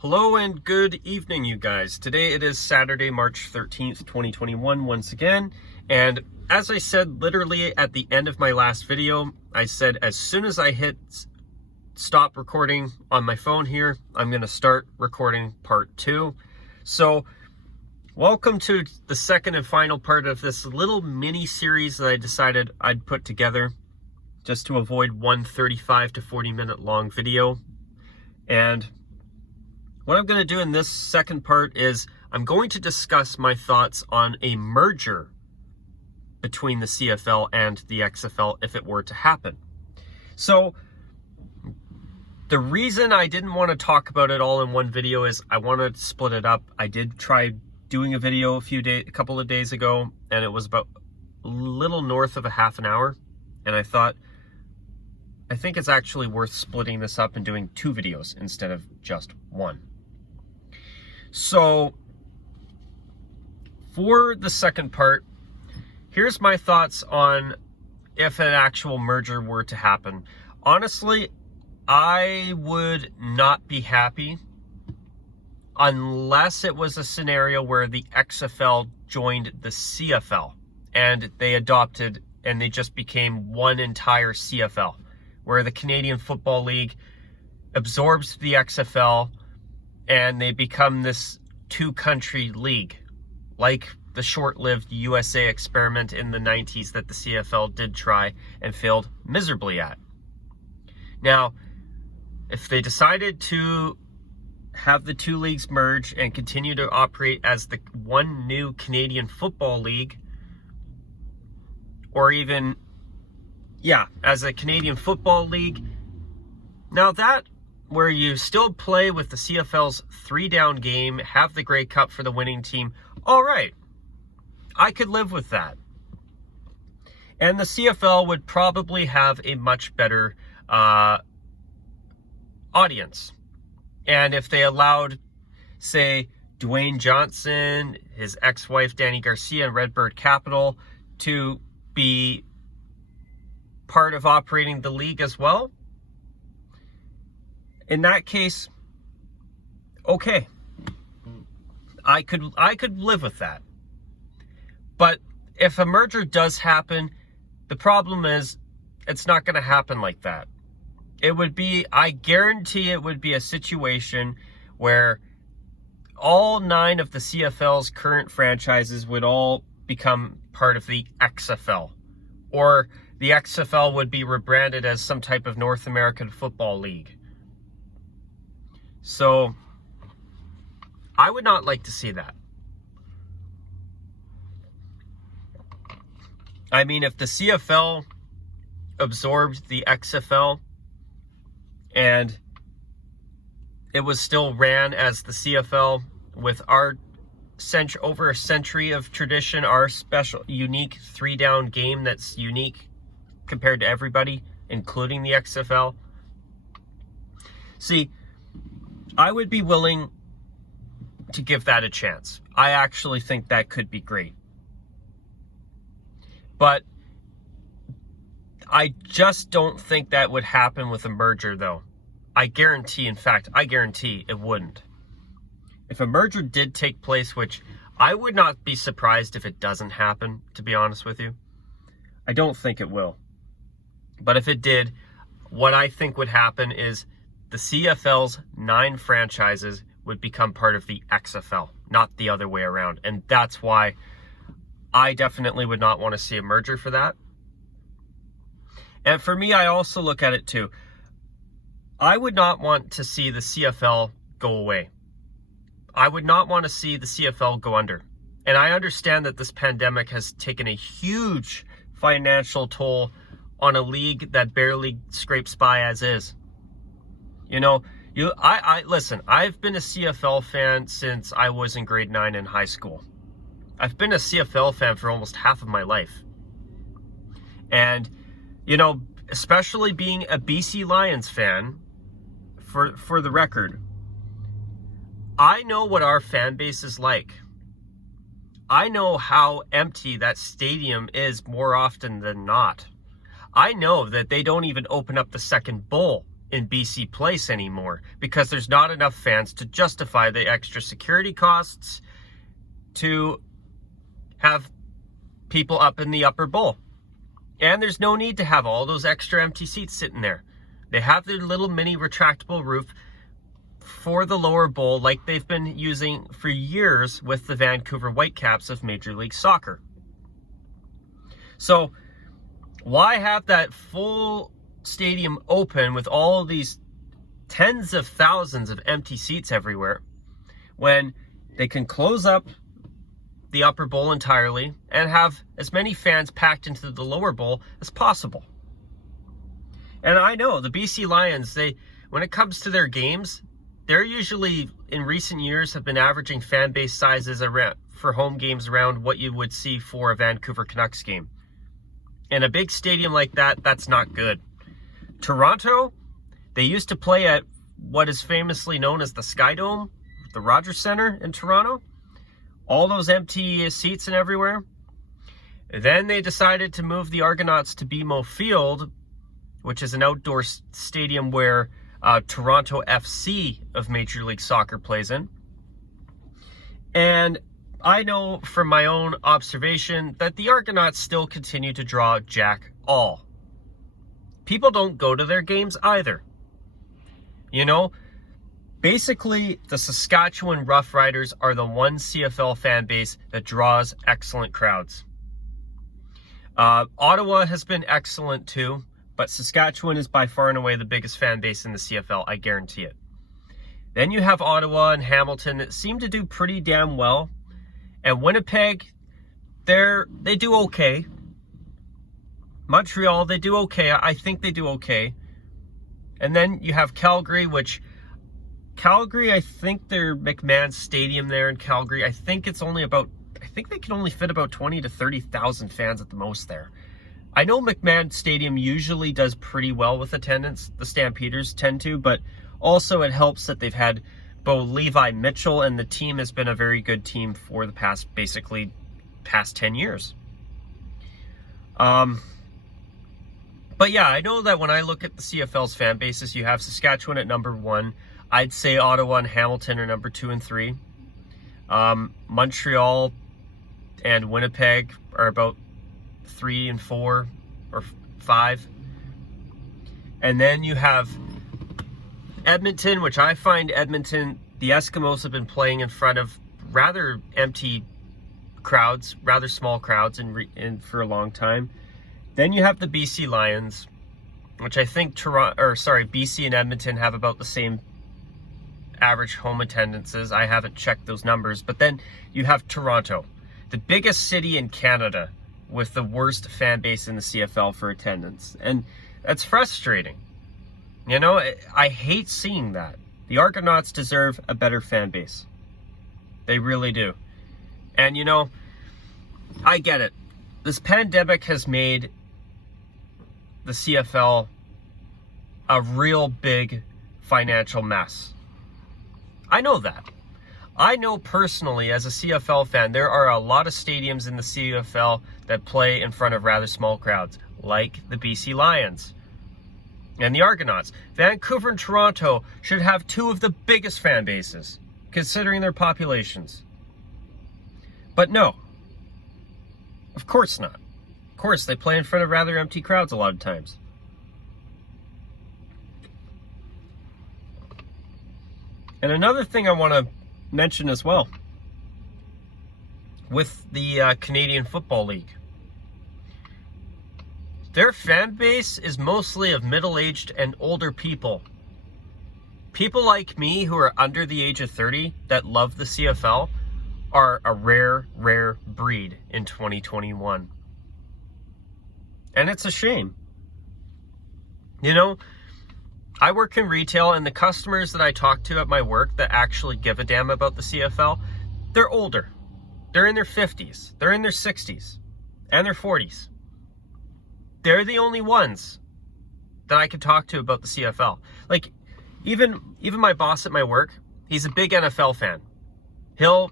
Hello and good evening, you guys. Today it is Saturday, March 13th, 2021 once again. And as I said literally at the end of my last video, I said as soon as I hit stop recording on my phone here, I'm going to start recording part 2. So welcome to the second and final part of this little mini series that I decided I'd put together just to avoid one 35 to 40 minute long video. And what I'm going to do in this second part is I'm going to discuss my thoughts on a merger between the CFL and the XFL if it were to happen. So the reason I didn't want to talk about it all in one video is I wanted to split it up. I did try doing a video a couple of days ago, and it was about a little north of a half an hour. And I think it's actually worth splitting this up and doing 2 videos instead of just one. So for the second part, here's my thoughts on if an actual merger were to happen. Honestly, I would not be happy unless it was a scenario where the XFL joined the CFL and they adopted and they just became one entire CFL, where the Canadian Football League absorbs the XFL and they become this 2-country league, like the short-lived USA experiment in the 90s that the CFL did try and failed miserably at. Now, if they decided to have the 2 leagues merge and continue to operate as the one new Canadian Football League, or even, as a Canadian Football League, now that where you still play with the CFL's 3-down game, have the Grey Cup for the winning team, all right, I could live with that. And the CFL would probably have a much better audience. And if they allowed, say, Dwayne Johnson, his ex-wife Danny Garcia, and Redbird Capital to be part of operating the league as well, in that case, okay, I could live with that. But if a merger does happen, the problem is it's not going to happen like that. I guarantee it would be a situation where all 9 of the CFL's current franchises would all become part of the XFL, or the XFL would be rebranded as some type of North American Football League. So I would not like to see that. I mean, if the CFL absorbed the XFL and it was still ran as the CFL with our over a century of tradition, our special, unique 3-down game that's unique compared to everybody, including the XFL. See, I would be willing to give that a chance. I actually think that could be great. But I just don't think that would happen with a merger, though. I guarantee it wouldn't. If a merger did take place, which I would not be surprised if it doesn't happen, to be honest with you. I don't think it will. But if it did, what I think would happen is the CFL's 9 franchises would become part of the XFL, not the other way around. And that's why I definitely would not want to see a merger for that. And for me, I also look at it too. I would not want to see the CFL go away. I would not want to see the CFL go under. And I understand that this pandemic has taken a huge financial toll on a league that barely scrapes by as is. You know, listen, I've been a CFL fan since I was in grade 9 in high school. I've been a CFL fan for almost half of my life. And, you know, especially being a BC Lions fan, for the record, I know what our fan base is like. I know how empty that stadium is more often than not. I know that they don't even open up the second bowl in BC Place anymore because there's not enough fans to justify the extra security costs to have people up in the upper bowl. And there's no need to have all those extra empty seats sitting there. They have their little mini retractable roof for the lower bowl like they've been using for years with the Vancouver Whitecaps of Major League Soccer. So why have that full stadium open with all these tens of thousands of empty seats everywhere when they can close up the upper bowl entirely and have as many fans packed into the lower bowl as possible? And I know the BC Lions, when it comes to their games, they're usually, in recent years, have been averaging fan base sizes around, for home games around what you would see for a Vancouver Canucks game. In a big stadium like that, that's not good. Toronto, they used to play at what is famously known as the Sky Dome, the Rogers Centre in Toronto. All those empty seats and everywhere. Then they decided to move the Argonauts to BMO Field, which is an outdoor stadium where Toronto FC of Major League Soccer plays in. And I know from my own observation that the Argonauts still continue to draw jack all. People don't go to their games either. You know, basically the Saskatchewan Roughriders are the one CFL fan base that draws excellent crowds. Ottawa has been excellent too, but Saskatchewan is by far and away the biggest fan base in the CFL, I guarantee it. Then you have Ottawa and Hamilton that seem to do pretty damn well. And Winnipeg, they do okay. Montreal, they do okay. I think they do okay. And then you have Calgary, I think their McMahon Stadium there in Calgary, I think they can only fit about 20 to 30,000 fans at the most there. I know McMahon Stadium usually does pretty well with attendance. The Stampeders tend to, but also it helps that they've had Bo Levi Mitchell, and the team has been a very good team for the past 10 years. But yeah, I know that when I look at the CFL's fan bases, you have Saskatchewan at number 1. I'd say Ottawa and Hamilton are number 2 and 3. Montreal and Winnipeg are about 3 and 4 or 5. And then you have Edmonton, which I find Edmonton, the Eskimos have been playing in front of rather empty crowds, rather small crowds for a long time. Then you have the BC Lions, which I think BC and Edmonton have about the same average home attendances. I haven't checked those numbers. But then you have Toronto, the biggest city in Canada with the worst fan base in the CFL for attendance. And that's frustrating. You know, I hate seeing that. The Argonauts deserve a better fan base. They really do. And you know, I get it. This pandemic has made the CFL a real big financial mess. I know that. I know personally, as a CFL fan, there are a lot of stadiums in the CFL that play in front of rather small crowds, like the BC Lions and the Argonauts. Vancouver and Toronto should have 2 of the biggest fan bases, considering their populations. But no. Of course not. Of course, they play in front of rather empty crowds a lot of times. And another thing I want to mention as well, with the Canadian Football League, their fan base is mostly of middle-aged and older people. People like me who are under the age of 30 that love the CFL are a rare breed in 2021. And it's a shame. You know, I work in retail, and the customers that I talk to at my work that actually give a damn about the CFL, they're older. They're in their 50s, they're in their 60s, and their 40s. They're the only ones that I can talk to about the CFL. Like, even my boss at my work, he's a big NFL fan. He'll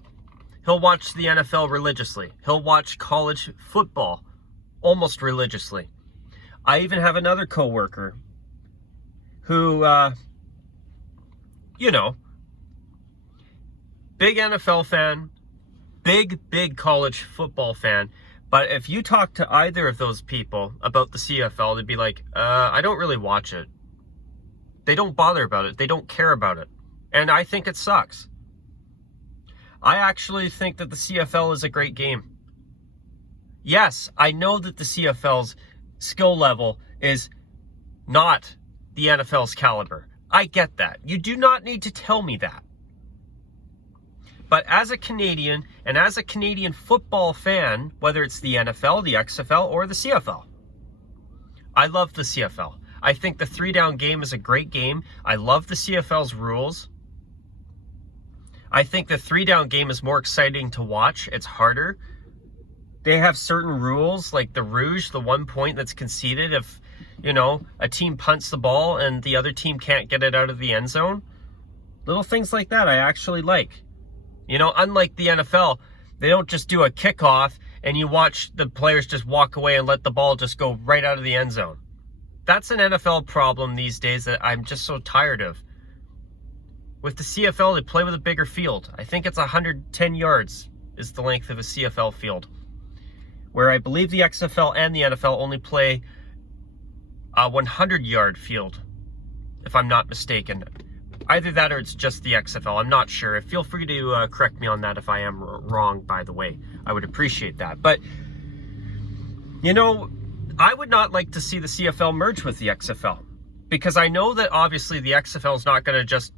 watch the NFL religiously. He'll watch college football almost religiously. I even have another coworker who, you know, big NFL fan, big college football fan. But if you talk to either of those people about the CFL, they'd be like, I don't really watch it. They don't bother about it. They don't care about it. And I think it sucks. I actually think that the CFL is a great game. Yes, I know that the CFL's skill level is not the NFL's caliber. I get that. You do not need to tell me that. But as a Canadian and as a Canadian football fan, whether it's the NFL, the XFL, or the CFL, I love the CFL. I think the 3-down game is a great game. I love the CFL's rules. I think the 3-down game is more exciting to watch. It's harder. They have certain rules, like the Rouge, the 1 point that's conceded if, you know, a team punts the ball and the other team can't get it out of the end zone. Little things like that I actually like. You know, unlike the NFL, they don't just do a kickoff and you watch the players just walk away and let the ball just go right out of the end zone. That's an NFL problem these days that I'm just so tired of. With the CFL, they play with a bigger field. I think it's 110 yards is the length of a CFL field. Where I believe the XFL and the NFL only play a 100-yard field, if I'm not mistaken. Either that or it's just the XFL. I'm not sure. Feel free to correct me on that if I am wrong, by the way. I would appreciate that. But, you know, I would not like to see the CFL merge with the XFL. Because I know that obviously the XFL is not going to just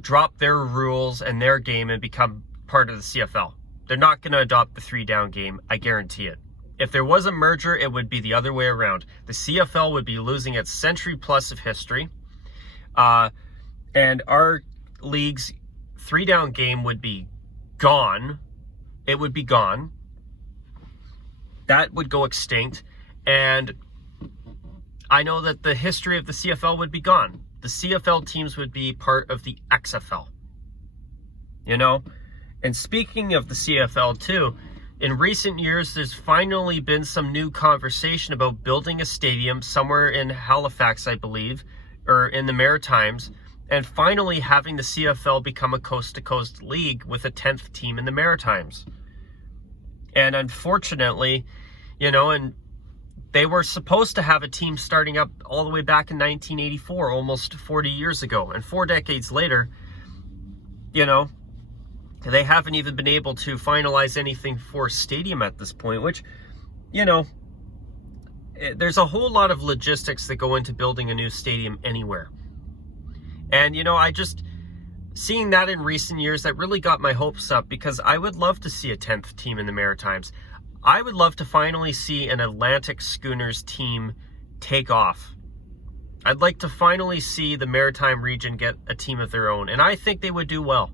drop their rules and their game and become part of the CFL. They're not going to adopt the 3-down game. I guarantee it. If there was a merger, it would be the other way around. The CFL would be losing its century plus of history. And our league's 3-down game would be gone. It would be gone. That would go extinct. And I know that the history of the CFL would be gone. The CFL teams would be part of the XFL. You know? And speaking of the CFL too, in recent years, there's finally been some new conversation about building a stadium somewhere in Halifax, I believe, or in the Maritimes, and finally having the CFL become a coast-to-coast league with a 10th team in the Maritimes. And unfortunately, you know, and they were supposed to have a team starting up all the way back in 1984, almost 40 years ago. And 4 decades later, you know, they haven't even been able to finalize anything for a stadium at this point, which, you know, there's a whole lot of logistics that go into building a new stadium anywhere. And, you know, I just, seeing that in recent years, that really got my hopes up because I would love to see a 10th team in the Maritimes. I would love to finally see an Atlantic Schooners team take off. I'd like to finally see the Maritime region get a team of their own, and I think they would do well.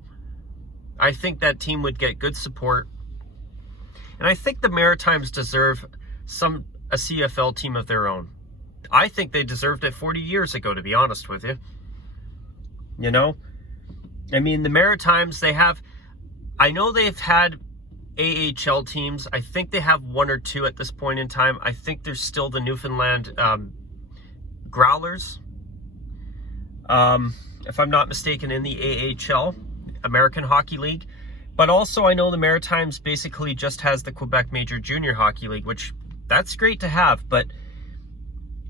I think that team would get good support. And I think the Maritimes deserve a CFL team of their own. I think they deserved it 40 years ago, to be honest with you. You know? I mean, the Maritimes, I know they've had AHL teams. I think they have 1 or 2 at this point in time. I think there's still the Newfoundland Growlers, if I'm not mistaken, in the AHL, American Hockey League. But also I know the Maritimes basically just has the Quebec Major Junior Hockey League, which that's great to have, but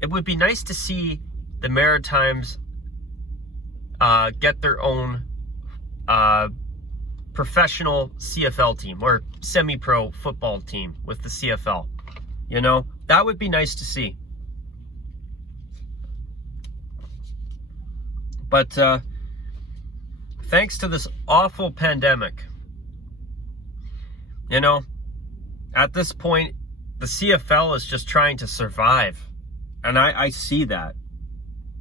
it would be nice to see the Maritimes get their own professional CFL team or semi-pro football team with the CFL. You know, that would be nice to see. But thanks to this awful pandemic, you know, at this point, the CFL is just trying to survive. And I see that.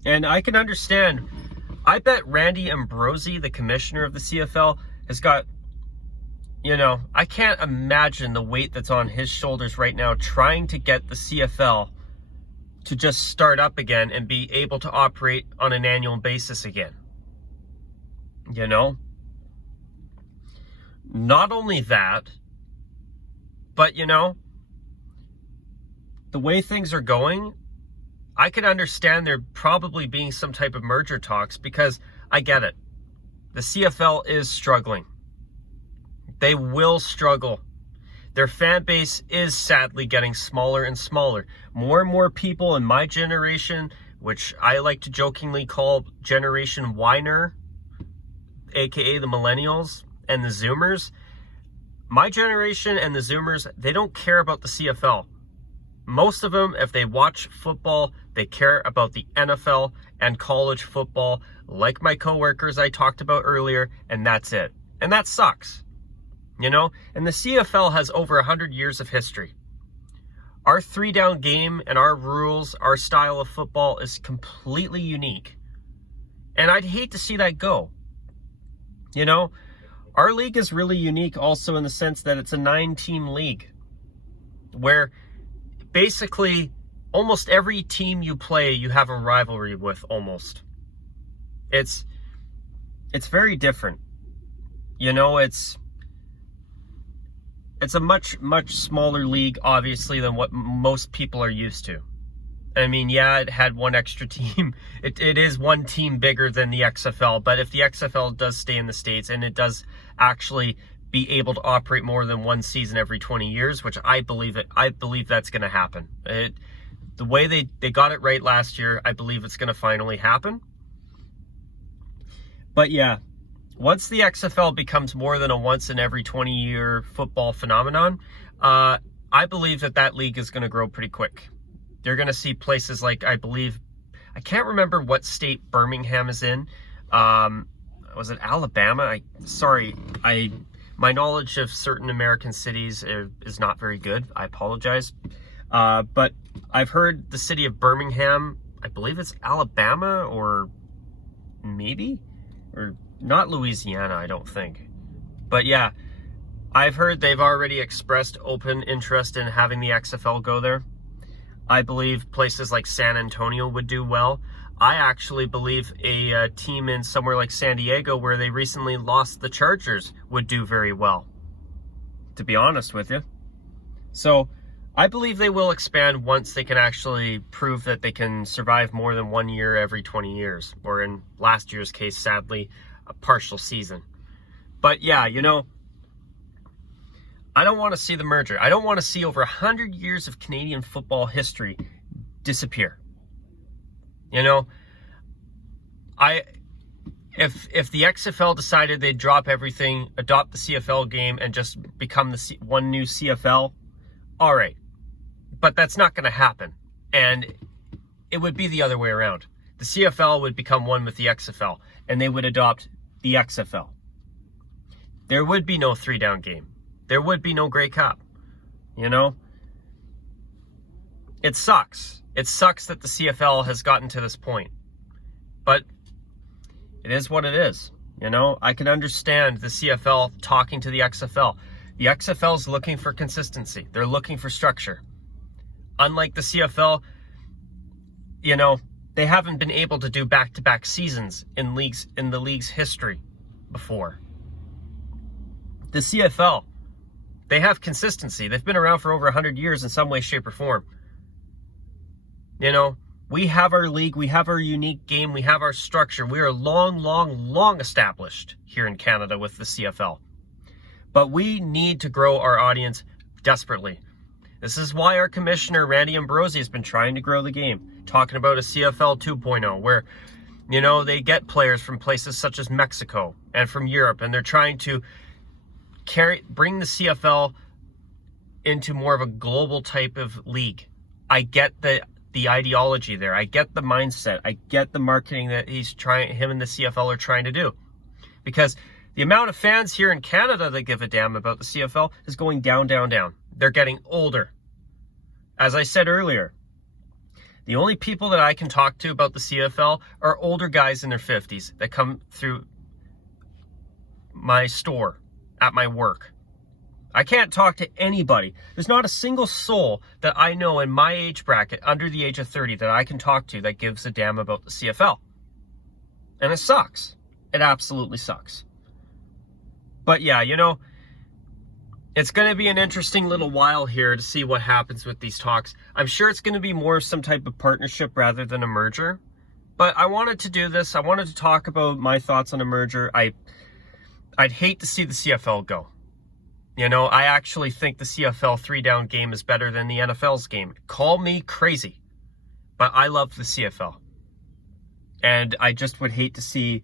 And I can understand. I bet Randy Ambrosie, the commissioner of the CFL, has got, you know, I can't imagine the weight that's on his shoulders right now trying to get the CFL to just start up again and be able to operate on an annual basis again. You know? Not only that, but, you know, the way things are going, I could understand there probably being some type of merger talks because I get it. The CFL is struggling. They will struggle. Their fan base is sadly getting smaller and smaller. More and more people in my generation, which I like to jokingly call Generation Whiner, aka the Millennials and the Zoomers. My generation and the Zoomers, they don't care about the CFL. Most of them, if they watch football, they care about the NFL and college football, like my coworkers I talked about earlier, and that's it. And that sucks. You know, and the CFL has over 100 years of history. Our 3-down game and our rules, our style of football is completely unique. And I'd hate to see that go. You know, our league is really unique also in the sense that it's a 9-team league where basically almost every team you play, you have a rivalry with almost. It's very different. You know, it's a much, much smaller league, obviously, than what most people are used to. I mean, yeah, it had one extra team. It is one team bigger than the XFL, but if the XFL does stay in the States and it does actually be able to operate more than one season every 20 years, which I believe that's going to happen. The way they got it right last year, I believe it's going to finally happen. But yeah, once the XFL becomes more than a once in every 20-year football phenomenon, I believe that league is going to grow pretty quick. You're going to see places like, I can't remember what state Birmingham is in. Was it Alabama? My knowledge of certain American cities is not very good. I apologize. But I've heard the city of Birmingham, I believe it's Alabama or maybe, or not Louisiana, I don't think. But yeah, I've heard they've already expressed open interest in having the XFL go there. I believe places like San Antonio would do well. I actually believe a team in somewhere like San Diego, where they recently lost the Chargers, would do very well, to be honest with you. So I believe they will expand once they can actually prove that they can survive more than 1 year every 20 years, or in last year's case, sadly, a partial season. But yeah, you know, I don't want to see the merger. I don't want to see over 100 years of Canadian football history disappear. You know, if the XFL decided they'd drop everything, adopt the CFL game, and just become one new CFL, all right. But that's not going to happen. And it would be the other way around. The CFL would become one with the XFL, and they would adopt the XFL. There would be no 3-down game. There would be no Grey Cup. You know? It sucks. It sucks that the CFL has gotten to this point. But it is what it is. You know? I can understand the CFL talking to the XFL. The XFL is looking for consistency. They're looking for structure. Unlike the CFL, you know, they haven't been able to do back-to-back seasons in the league's history before. The CFL, they have consistency. They've been around for over 100 years in some way, shape, or form. You know, we have our league, we have our unique game, we have our structure. We are long established here in Canada with the CFL. But we need to grow our audience desperately. This is why our commissioner, Randy Ambrosie, has been trying to grow the game, talking about a CFL 2.0, where, you know, they get players from places such as Mexico and from Europe, and they're trying to bring the CFL into more of a global type of league. I get the ideology there. I get the mindset. I get the marketing that him and the CFL are trying to do. Because the amount of fans here in Canada that give a damn about the CFL is going down. They're getting older. As I said earlier, the only people that I can talk to about the CFL are older guys in their 50s that come through my store at my work. I can't talk to anybody. There's not a single soul that I know in my age bracket under the age of 30 that I can talk to that gives a damn about the CFL. And it sucks. It absolutely sucks. But yeah, you know, it's going to be an interesting little while here to see what happens with these talks. I'm sure it's going to be more some type of partnership rather than a merger. But I wanted to do this. I wanted to talk about my thoughts on a merger. I'd hate to see the CFL go. You know, I actually think the CFL 3-down game is better than the NFL's game. Call me crazy, but I love the CFL. And I just would hate to see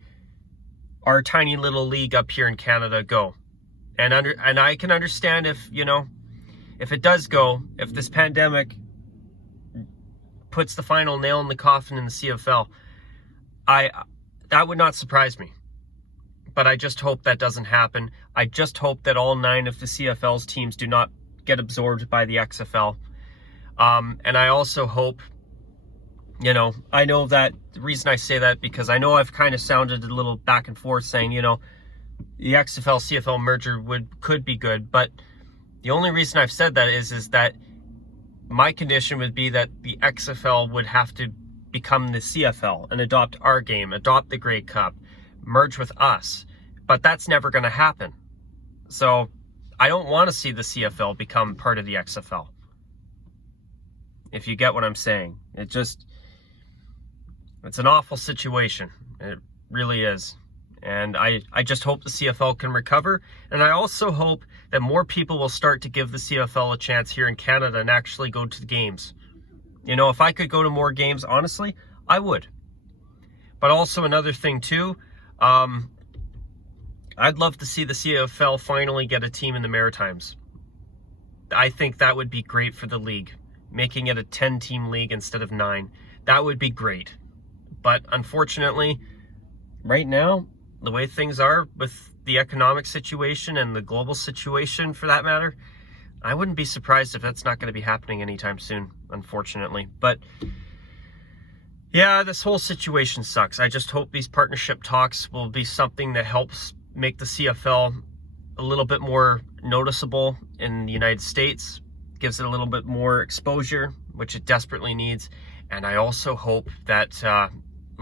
our tiny little league up here in Canada go. And I can understand if, you know, if it does go, if this pandemic puts the final nail in the coffin in the CFL, that would not surprise me. But I just hope that doesn't happen. I just hope that all 9 of the CFL's teams do not get absorbed by the XFL. And I also hope, you know, I know that the reason I say that because I know I've kind of sounded a little back and forth saying, you know, the XFL CFL merger could be good, but the only reason I've said that is that my condition would be that the XFL would have to become the CFL and adopt our game, adopt the Grey Cup, merge with us. But that's never going to happen. So I don't want to see the CFL become part of the XFL. If you get what I'm saying. It's an awful situation. It really is. And I just hope the CFL can recover. And I also hope that more people will start to give the CFL a chance here in Canada and actually go to the games. You know, if I could go to more games, honestly, I would. But also another thing too, I'd love to see the CFL finally get a team in the Maritimes. I think that would be great for the league. Making it a 10-team league instead of 9. That would be great. But unfortunately, right now, the way things are with the economic situation and the global situation for that matter, I wouldn't be surprised if that's not going to be happening anytime soon, unfortunately. But yeah, this whole situation sucks. I just hope these partnership talks will be something that helps make the CFL a little bit more noticeable in the United States, gives it a little bit more exposure, which it desperately needs. And I also hope that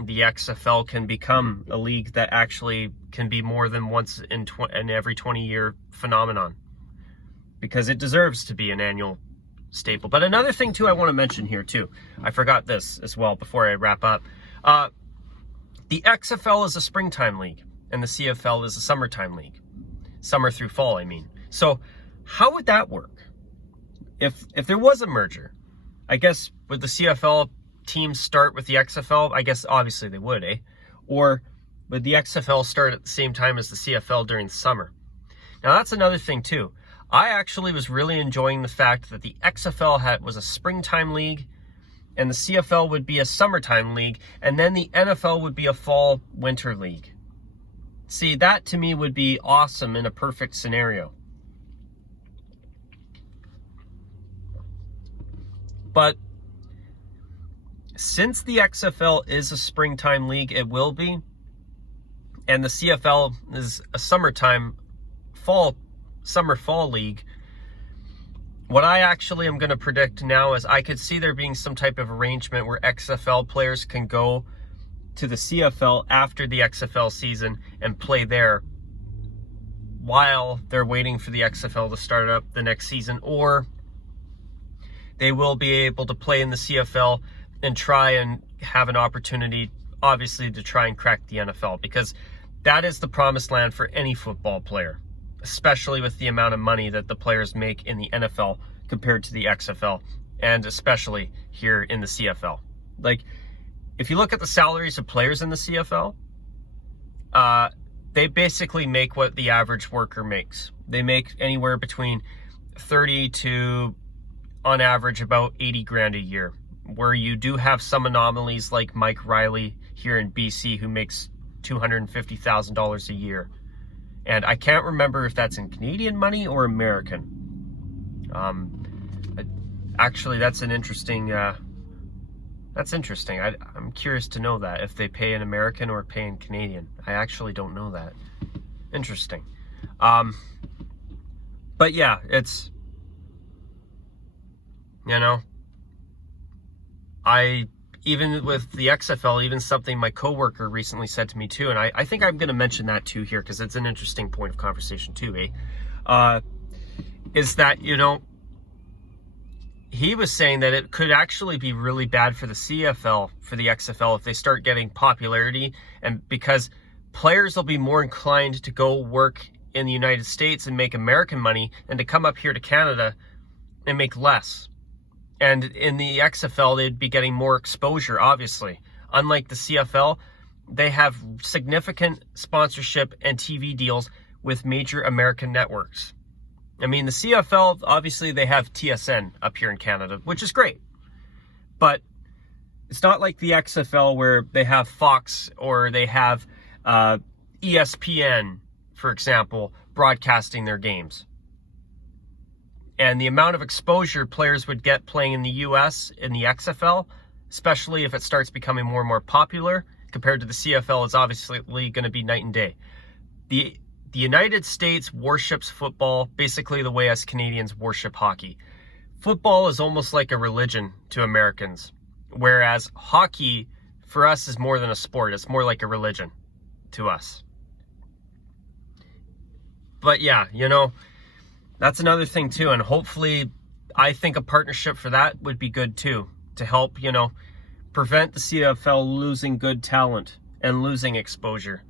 the XFL can become a league that actually can be more than once in every 20-year phenomenon, because it deserves to be an annual staple. But another thing too I want to mention here too, I forgot this as well before I wrap up. The XFL is a springtime league and the CFL is a summertime league. Summer through fall, I mean. So how would that work? If there was a merger, I guess would the CFL teams start with the XFL? I guess obviously they would, eh? Or would the XFL start at the same time as the CFL during the summer? Now that's another thing too. I actually was really enjoying the fact that the XFL was a springtime league and the CFL would be a summertime league, and then the NFL would be a fall-winter league. See, that to me would be awesome in a perfect scenario. But since the XFL is a springtime league, it will be, and the CFL is a summer-fall league, what I actually am going to predict now is I could see there being some type of arrangement where XFL players can go to the CFL after the XFL season and play there while they're waiting for the XFL to start up the next season, or they will be able to play in the CFL and try and have an opportunity, obviously, to try and crack the NFL, because that is the promised land for any football player, especially with the amount of money that the players make in the NFL compared to the XFL, and especially here in the CFL. Like, if you look at the salaries of players in the CFL, they basically make what the average worker makes. They make anywhere between 30 to, on average, about 80 grand a year, where you do have some anomalies like Mike Riley here in BC, who makes $250,000 a year. And I can't remember if that's in Canadian money or American. Actually, that's an interesting, that's interesting. I'm curious to know that, if they pay in American or pay in Canadian. I actually don't know that. Interesting. But yeah, it's, you know, even with the XFL, even something my coworker recently said to me too, and I think I'm going to mention that too here, because it's an interesting point of conversation too, is that, you know, he was saying that it could actually be really bad for the CFL, for the XFL, if they start getting popularity, and because players will be more inclined to go work in the United States and make American money and to come up here to Canada and make less. And in the XFL, they'd be getting more exposure, obviously. Unlike the CFL, they have significant sponsorship and TV deals with major American networks. I mean, the CFL, obviously, they have TSN up here in Canada, which is great. But it's not like the XFL where they have Fox or they have ESPN, for example, broadcasting their games. And the amount of exposure players would get playing in the US in the XFL, especially if it starts becoming more and more popular, compared to the CFL, is obviously going to be night and day. The United States worships football basically the way us Canadians worship hockey. Football is almost like a religion to Americans, whereas hockey for us is more than a sport. It's more like a religion to us. But yeah, you know, that's another thing too. And hopefully, I think a partnership for that would be good too, to help, you know, prevent the CFL losing good talent and losing exposure,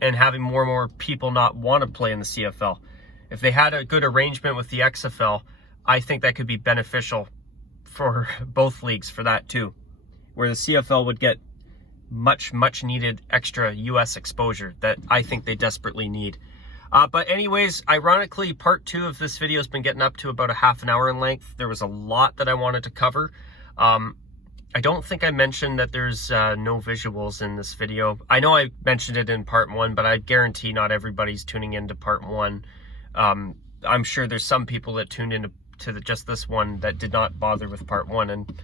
and having more and more people not want to play in the CFL. If they had a good arrangement with the XFL, I think that could be beneficial for both leagues for that too, where the CFL would get much needed extra US exposure that I think they desperately need. But anyways, ironically, part 2 of this video has been getting up to about a half an hour in length. There was a lot that I wanted to cover. I don't think I mentioned that there's no visuals in this video. I know I mentioned it in part 1, but I guarantee not everybody's tuning into part 1. I'm sure there's some people that tuned into just this one that did not bother with part 1. And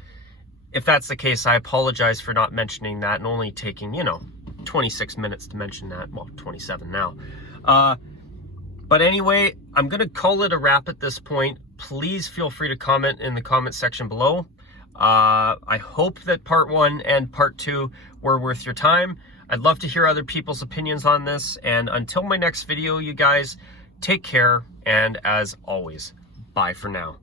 if that's the case, I apologize for not mentioning that and only taking, you know, 26 minutes to mention that. Well, 27 now. But anyway, I'm going to call it a wrap at this point. Please feel free to comment in the comment section below. I hope that part 1 and part 2 were worth your time. I'd love to hear other people's opinions on this. And until my next video, you guys, take care. And as always, bye for now.